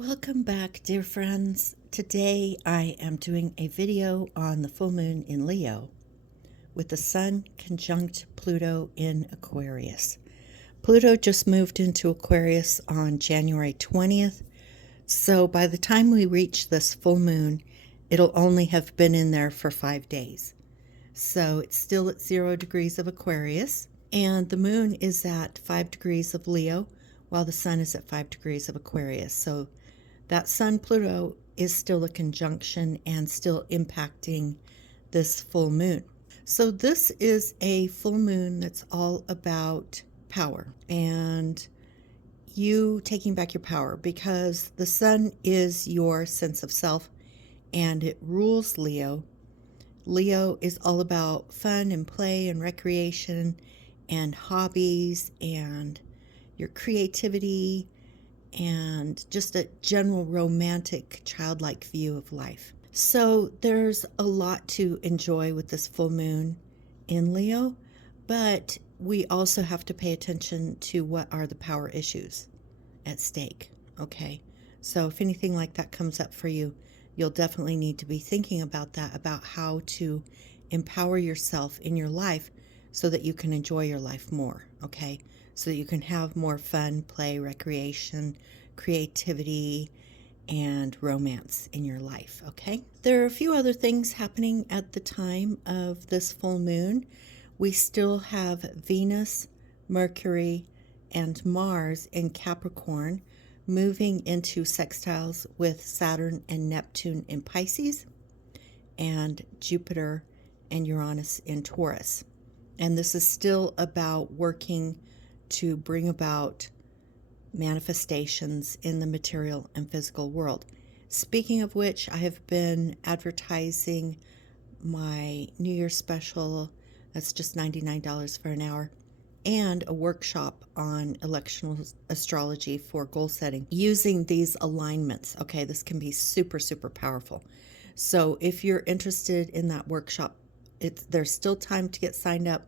Welcome back, dear friends. Today I am doing a video on the full moon in Leo with the Sun conjunct Pluto in Aquarius. Pluto just moved into Aquarius on January 20th, so by the time we reach this full moon, it'll only have been in there for 5 days. So it's still at 0 degrees of Aquarius, and the moon is at 5 degrees of Leo, while the Sun is at 5 degrees of Aquarius. So that Sun-Pluto is still a conjunction and still impacting this full moon. So this is a full moon that's all about power and you taking back your power, because the Sun is your sense of self and it rules Leo. Leo is all about fun and play and recreation and hobbies and your creativity and just a general romantic, childlike view of life. So there's a lot to enjoy with this full moon in Leo, but we also have to pay attention to what are the power issues at stake, okay? So if anything like that comes up for you, you'll definitely need to be thinking about that, about how to empower yourself in your life so that you can enjoy your life more, okay? So that you can have more fun, play, recreation, creativity, and romance in your life, okay? There are a few other things happening at the time of this full moon. We still have Venus, Mercury, and Mars in Capricorn moving into sextiles with Saturn and Neptune in Pisces, and Jupiter and Uranus in Taurus. And this is still about working to bring about manifestations in the material and physical world. Speaking of which, I have been advertising my New Year's special, that's just $99 for an hour, and a workshop on electional astrology for goal setting using these alignments. Okay, this can be super, super powerful. So if you're interested in that workshop, there's still time to get signed up.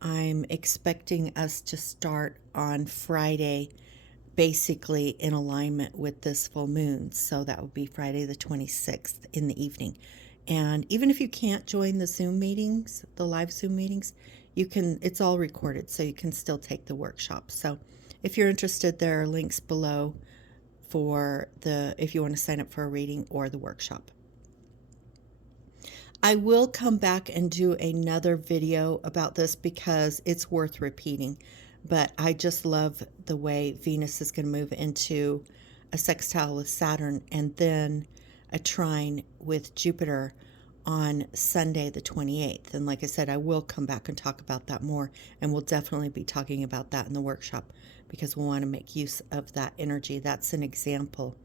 I'm expecting us to start on Friday, basically in alignment with this full moon. So that would be Friday the 26th in the evening. And even if you can't join the Zoom meetings, the live Zoom meetings, you can, it's all recorded, so you can still take the workshop. So if you're interested, there are links below for if you want to sign up for a reading or the workshop. I will come back and do another video about this because it's worth repeating, but I just love the way Venus is going to move into a sextile with Saturn and then a trine with Jupiter on Sunday the 28th. And like I said, I will come back and talk about that more, and we'll definitely be talking about that in the workshop because we want to make use of that energy. That's an example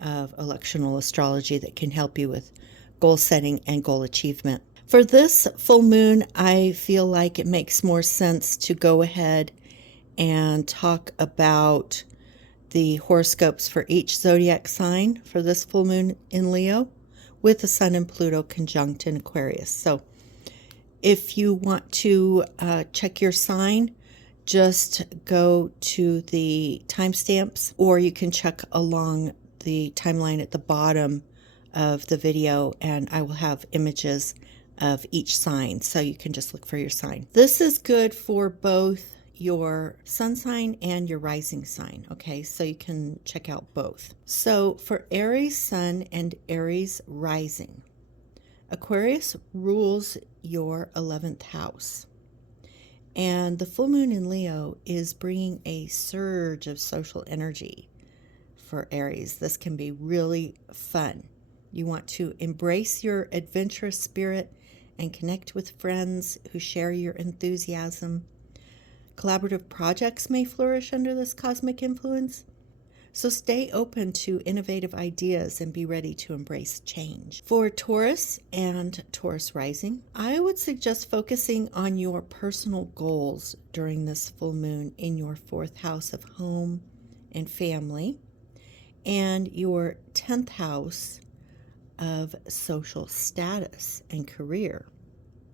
of electional astrology that can help you with goal setting and goal achievement. For this full moon, I feel like it makes more sense to go ahead and talk about the horoscopes for each zodiac sign for this full moon in Leo with the Sun and Pluto conjunct in Aquarius. So if you want to check your sign, just go to the timestamps, or you can check along the timeline at the bottom of the video, and I will have images of each sign, so you can just look for your sign. This is good for both your sun sign and your rising sign, okay? So you can check out both. So for Aries sun and Aries rising, Aquarius rules your 11th house. And the full moon in Leo is bringing a surge of social energy for Aries. This can be really fun. You want to embrace your adventurous spirit and connect with friends who share your enthusiasm. Collaborative projects may flourish under this cosmic influence. So stay open to innovative ideas and be ready to embrace change. For Taurus and Taurus rising, I would suggest focusing on your personal goals during this full moon in your 4th house of home and family and your 10th house of social status and career.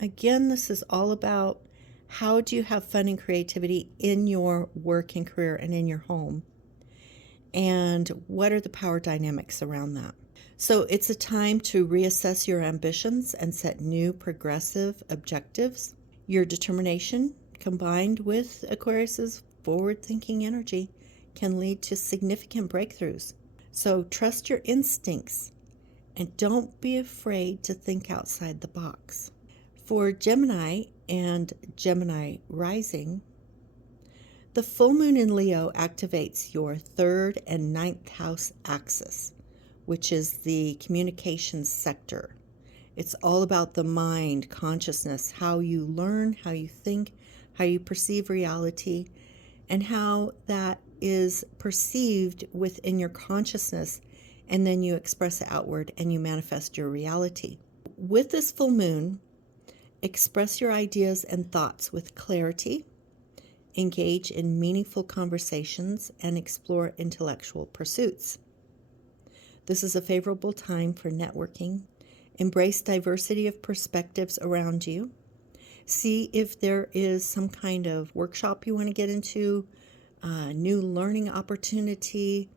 Again, this is all about how do you have fun and creativity in your work and career and in your home. And what are the power dynamics around that? So it's a time to reassess your ambitions and set new progressive objectives. Your determination, combined with Aquarius's forward-thinking energy, can lead to significant breakthroughs. So trust your instincts and don't be afraid to think outside the box. For Gemini and Gemini rising, the full moon in Leo activates your 3rd and 9th house axis, which is the communications sector. It's all about the mind, consciousness, how you learn, how you think, how you perceive reality, and how that is perceived within your consciousness, and then you express it outward and you manifest your reality. With this full moon, express your ideas and thoughts with clarity, engage in meaningful conversations, and explore intellectual pursuits. This is a favorable time for networking. Embrace diversity of perspectives around you. See if there is some kind of workshop you want to get into, new learning opportunity,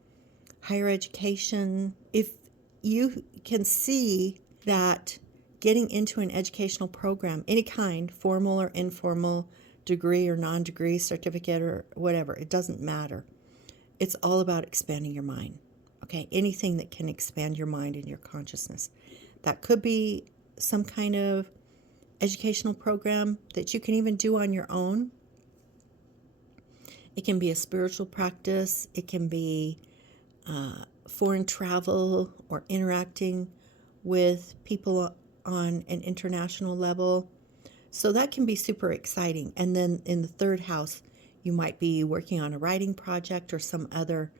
higher education. If you can see that getting into an educational program, any kind, formal or informal, degree or non-degree, certificate or whatever, it doesn't matter. It's all about expanding your mind. Okay, anything that can expand your mind and your consciousness. That could be some kind of educational program that you can even do on your own. It can be a spiritual practice. It can be foreign travel or interacting with people on an international level. So that can be super exciting. And then in the 3rd house, you might be working on a writing project or some other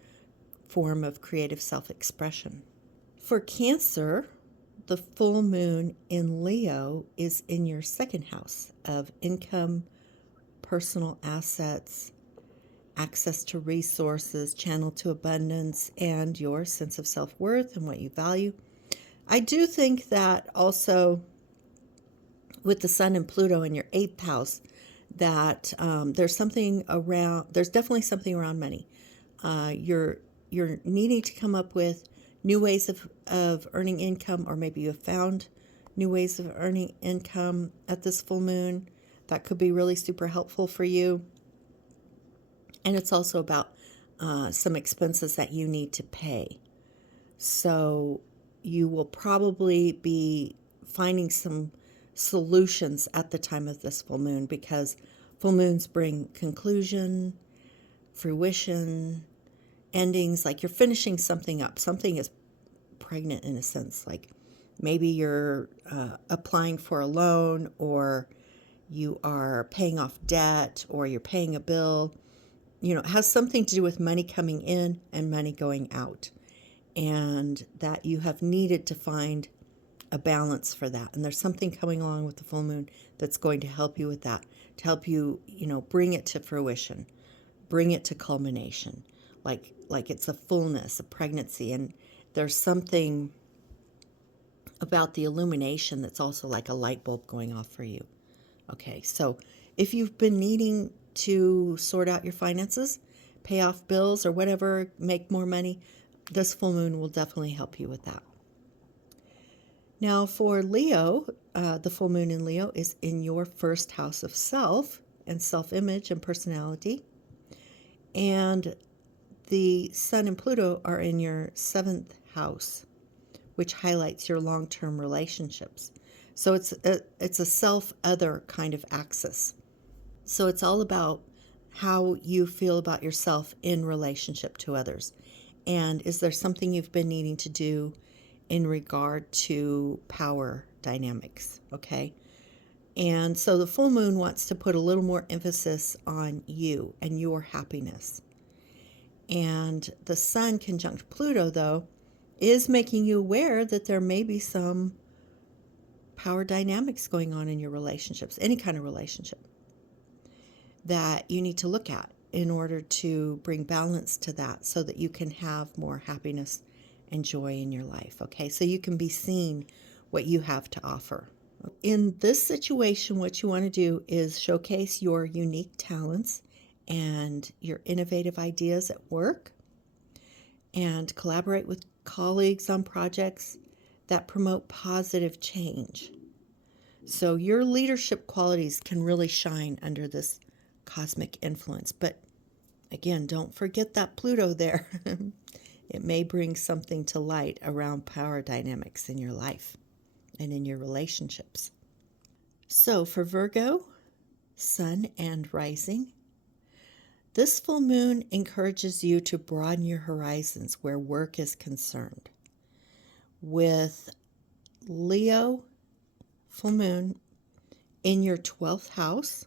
form of creative self-expression. For Cancer, the full moon in Leo is in your 2nd house of income, personal assets, access to resources, channel to abundance, and your sense of self-worth and what you value. I do think that also with the Sun and Pluto in your 8th house, that there's definitely something around money. You're needing to come up with new ways of earning income, or maybe you have found new ways of earning income at this full moon. That could be really super helpful for you. And it's also about some expenses that you need to pay. So you will probably be finding some solutions at the time of this full moon, because full moons bring conclusion, fruition, endings, like you're finishing something up. Something is pregnant in a sense, like maybe you're applying for a loan, or you are paying off debt, or you're paying a bill. You know, it has something to do with money coming in and money going out, and that you have needed to find a balance for that. And there's something coming along with the full moon that's going to help you with that, to help you, bring it to fruition, bring it to culmination, like it's a fullness, a pregnancy. And there's something about the illumination that's also like a light bulb going off for you. Okay, so if you've been needing to sort out your finances, pay off bills or whatever, make more money, this full moon will definitely help you with that. Now for Leo, the full moon in Leo is in your 1st house of self and self-image and personality. And the Sun and Pluto are in your 7th house, which highlights your long-term relationships. So it's a self-other kind of axis. So it's all about how you feel about yourself in relationship to others. And is there something you've been needing to do in regard to power dynamics? Okay. And so the full moon wants to put a little more emphasis on you and your happiness. And the Sun conjunct Pluto, though, is making you aware that there may be some power dynamics going on in your relationships, any kind of relationship, that you need to look at in order to bring balance to that, so that you can have more happiness and joy in your life. Okay, so you can be seen what you have to offer. In this situation, what you want to do is showcase your unique talents and your innovative ideas at work. and collaborate with colleagues on projects that promote positive change. So your leadership qualities can really shine under this cosmic influence. But again, don't forget that Pluto there. It may bring something to light around power dynamics in your life and in your relationships. So for Virgo, Sun and Rising, this full moon encourages you to broaden your horizons where work is concerned. With Leo full moon in your 12th house,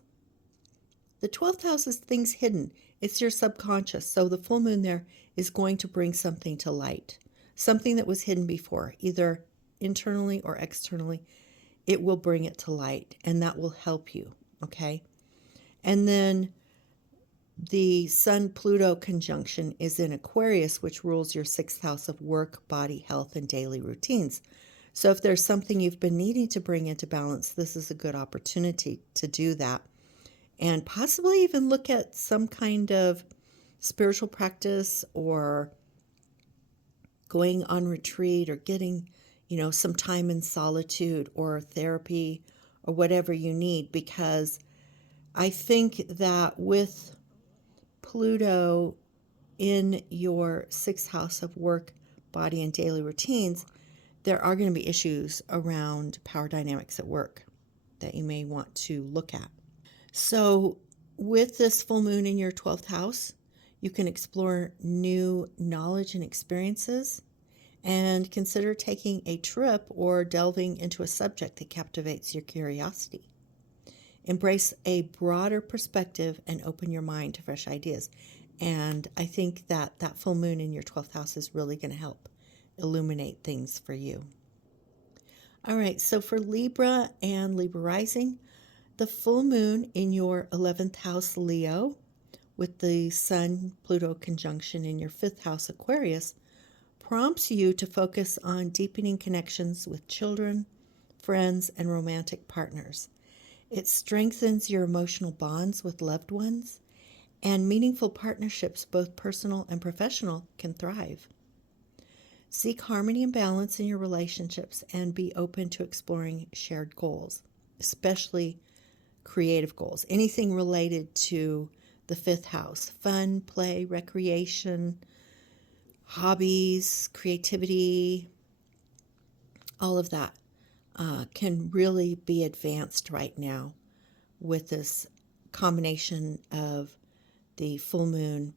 the 12th house is things hidden. It's your subconscious. So the full moon there is going to bring something to light, something that was hidden before, either internally or externally. It will bring it to light, and that will help you, okay? And then the Sun-Pluto conjunction is in Aquarius, which rules your 6th house of work, body, health, and daily routines. So if there's something you've been needing to bring into balance, this is a good opportunity to do that. And possibly even look at some kind of spiritual practice or going on retreat or getting, some time in solitude or therapy or whatever you need, because I think that with Pluto in your 6th house of work, body, and daily routines, there are going to be issues around power dynamics at work that you may want to look at. So with this full moon in your 12th house, you can explore new knowledge and experiences and consider taking a trip or delving into a subject that captivates your curiosity. Embrace a broader perspective and open your mind to fresh ideas. And I think that that full moon in your 12th house is really going to help illuminate things for you. All right, so for Libra and Libra rising, the full moon in your 11th house, Leo, with the Sun-Pluto conjunction in your 5th house, Aquarius, prompts you to focus on deepening connections with children, friends, and romantic partners. It strengthens your emotional bonds with loved ones, and meaningful partnerships, both personal and professional, can thrive. Seek harmony and balance in your relationships and be open to exploring shared goals, especially creative goals. Anything related to the 5th house, fun, play, recreation, hobbies, creativity, all of that can really be advanced right now with this combination of the full moon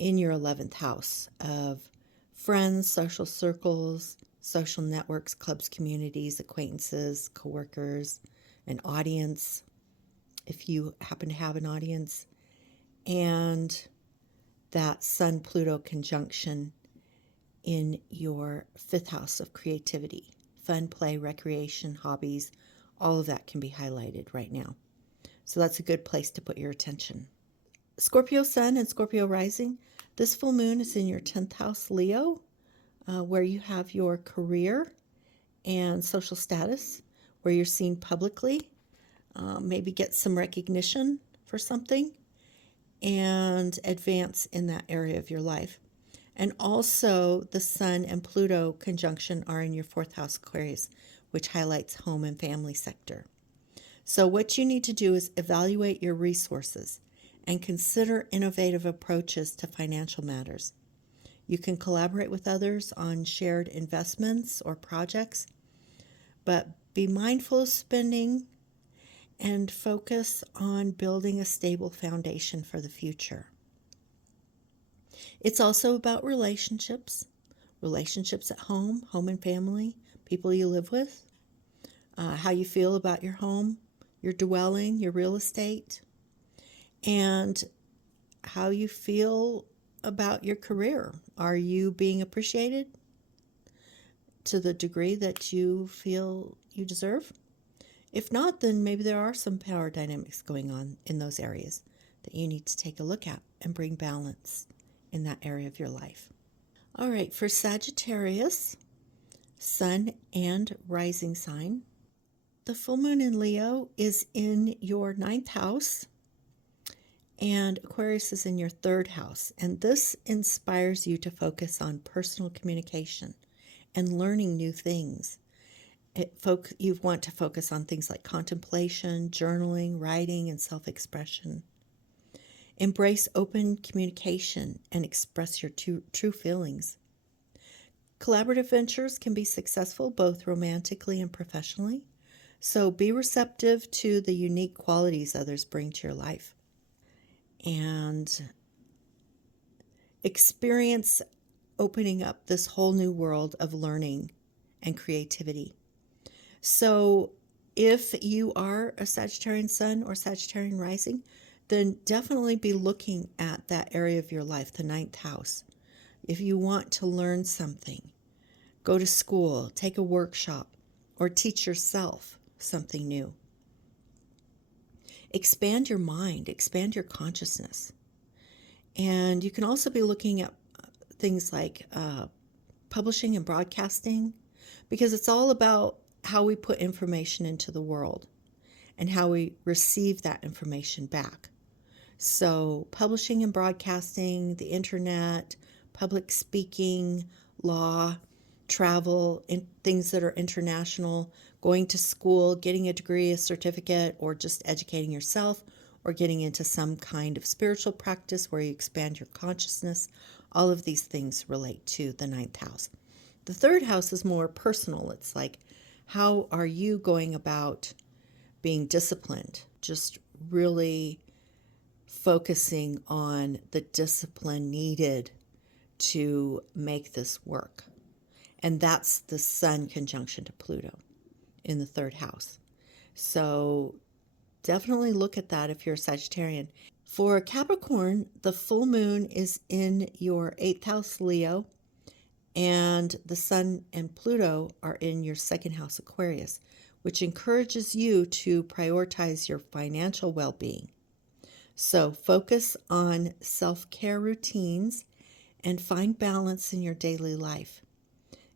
in your 11th house of friends, social circles, social networks, clubs, communities, acquaintances, coworkers, an audience, if you happen to have an audience, and that Sun-Pluto conjunction in your 5th house of creativity. Fun, play, recreation, hobbies, all of that can be highlighted right now. So that's a good place to put your attention. Scorpio Sun and Scorpio Rising, this full moon is in your 10th house, Leo, where you have your career and social status, where you're seen publicly, maybe get some recognition for something, and advance in that area of your life. And also the Sun and Pluto conjunction are in your 4th house, Aquarius, which highlights home and family sector. So what you need to do is evaluate your resources and consider innovative approaches to financial matters. You can collaborate with others on shared investments or projects, but be mindful of spending and focus on building a stable foundation for the future. It's also about relationships at home, home and family, people you live with, how you feel about your home, your dwelling, your real estate, and how you feel about your career. Are you being appreciated to the degree that you feel you deserve? If not, then maybe there are some power dynamics going on in those areas that you need to take a look at and bring balance in that area of your life. All right, for Sagittarius, Sun and rising sign, the full moon in Leo is in your 9th house, And Aquarius is in your third house. And this inspires you to focus on personal communication and learning new things. You want to focus on things like contemplation, journaling, writing, and self-expression. Embrace open communication and express your true feelings. Collaborative ventures can be successful both romantically and professionally. So be receptive to the unique qualities others bring to your life. And experience opening up this whole new world of learning and creativity. So if you are a Sagittarian sun or Sagittarian rising, then definitely be looking at that area of your life, the ninth house. If you want to learn something, go to school, take a workshop, or teach yourself something new. Expand your mind, expand your consciousness. And you can also be looking at things like publishing and broadcasting, because it's all about how we put information into the world and how we receive that information back. So publishing and broadcasting, the internet, public speaking, law, travel, and things that are international, going to school, getting a degree, a certificate, or just educating yourself, or getting into some kind of spiritual practice where you expand your consciousness. All of these things relate to the ninth house. The third house is more personal. It's like, how are you going about being disciplined? Just really focusing on the discipline needed to make this work. And that's the Sun conjunction to Pluto in the third house. So definitely look at that if you're a Sagittarian. For Capricorn, the full moon is in your 8th house, Leo, and the Sun and Pluto are in your 2nd house, Aquarius, which encourages you to prioritize your financial well-being. So focus on self-care routines and find balance in your daily life.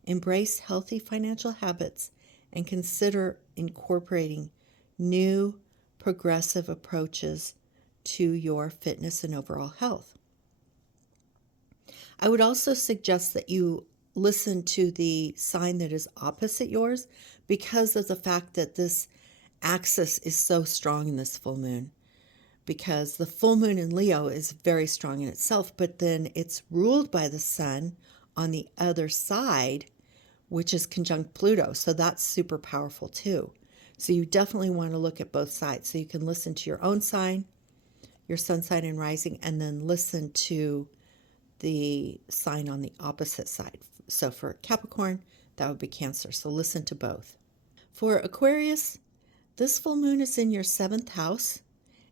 Embrace healthy financial habits and consider incorporating new progressive approaches to your fitness and overall health. I would also suggest that you listen to the sign that is opposite yours because of the fact that this axis is so strong in this full moon. Because the full moon in Leo is very strong in itself, but then it's ruled by the Sun on the other side, which is conjunct Pluto. So that's super powerful too. So you definitely want to look at both sides. So you can listen to your own sign, your sun sign and rising, and then listen to the sign on the opposite side. So for Capricorn, that would be Cancer. So listen to both. For Aquarius, this full moon is in your 7th house,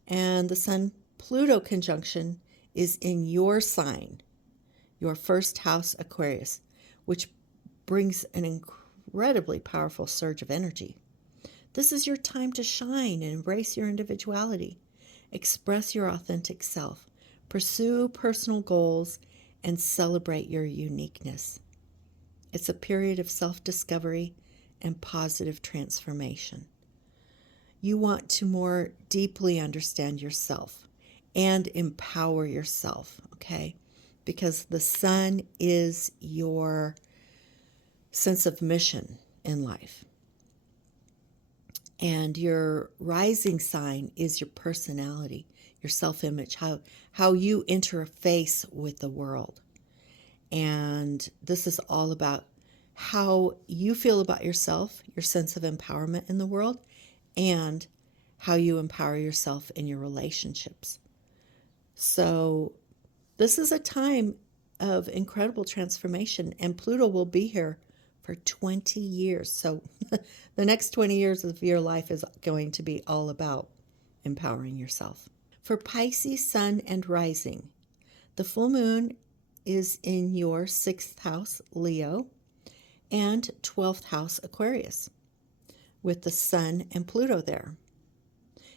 and the Sun-Pluto conjunction is in your sign, your 1st house, Aquarius, which brings an incredibly powerful surge of energy. This is your time to shine and embrace your individuality. Express your authentic self. Pursue personal goals and celebrate your uniqueness. It's a period of self-discovery and positive transformation. You want to more deeply understand yourself and empower yourself, okay? Because the Sun is your sense of mission in life. And your rising sign is your personality, your self-image, how you interface with the world. And this is all about how you feel about yourself, your sense of empowerment in the world, and how you empower yourself in your relationships. So this is a time of incredible transformation, and Pluto will be here for 20 years. So the next 20 years of your life is going to be all about empowering yourself. For Pisces, Sun, and Rising, the full moon is in your 6th house, Leo, and 12th house, Aquarius, with the Sun and Pluto there.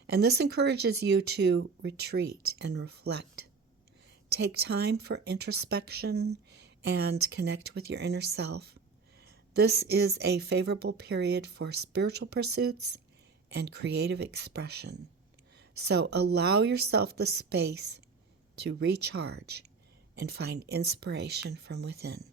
And this encourages you to retreat and reflect. Take time for introspection and connect with your inner self. This is a favorable period for spiritual pursuits and creative expression. So allow yourself the space to recharge and find inspiration from within.